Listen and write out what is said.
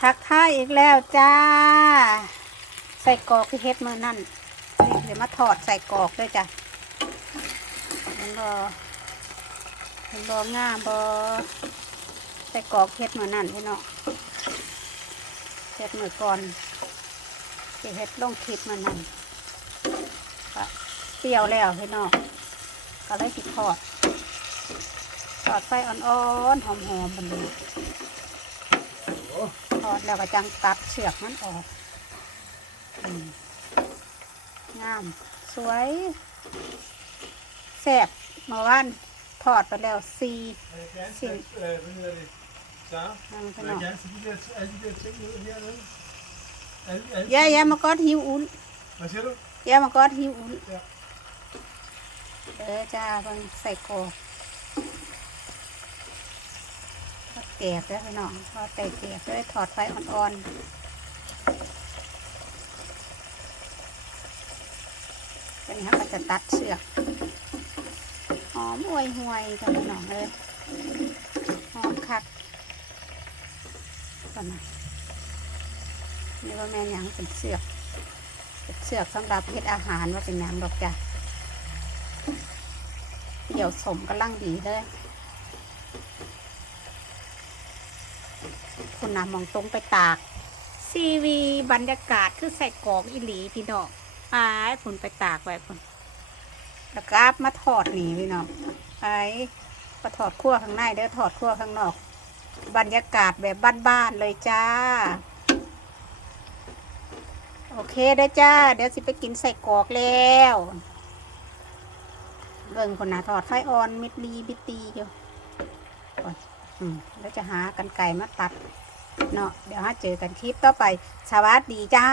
ทักทายอีกแล้วจ้า ใส่กรอกที่เฮ็ดมือนั่นนี่เดี๋ยวมาถอดใส่กรอกด้วยจ้ะเห็นบอเห็นบองามบอใส่กรอกเฮ็ดมือนั่นพี่น้องเฮ็ดมือก่อนสิเฮ็ดลงคลิปมือนั่นเปรี้ยวแล้วพี่น้องก็เลยสิทอดทอดไฟอ่อนๆหอมๆมันเลย ทอดแล้วก็จังตัดเชือกมันออกงาม สวยแซ่บเมื่อวานทอดไปแล้วสี่ Sim. Ça นั่นพี่ Le น้อง gars, c'est qui qui a dit que c'est qui qui a dit Elle, elle, ยายามากอดหิวอุ่นยามากอดหิวอุ่นเออจ้าเพิ่นใส่กอก ทอดแกบแล้วพี่น้องทอแต่แกบเลยถอดไฟอ่อนๆตอนนี้เราก็จะตัดเชือกหอมอวยหวยกันพี่น้องเลยหอมคักก่อนนะนี่ว่าแม่ยังเป็นเสือกเป็นเสือกสำหรับเฮ็ดอาหารว่าเป็นยังดอกจ้ะเดี๋ยวสมกำลังดีเลย คุณนำมองตรงไปตากซีวีบรรยากาศคือใส่กอกอีหลีพี่น้องอายผุนไปตากไว้ผุนแล้วก็มาถอดหนีพี่น้องไอ้มาถอดขั้วข้างในเด้อถอดขั้วข้างนอก บรรยากาศแบบบ้านๆเลยจ้า โอเคเด้อจ้า เดี๋ยวสิไปกินใส่กอกแล้วเบิ่งคนนะถอดไฟอ่อนมิดลีบิตีอยู่ แล้วจะหากันไก่มาตัด เนาะเดี๋ยวหาเจอกันคลิปต่อไป สวัสดีจ้า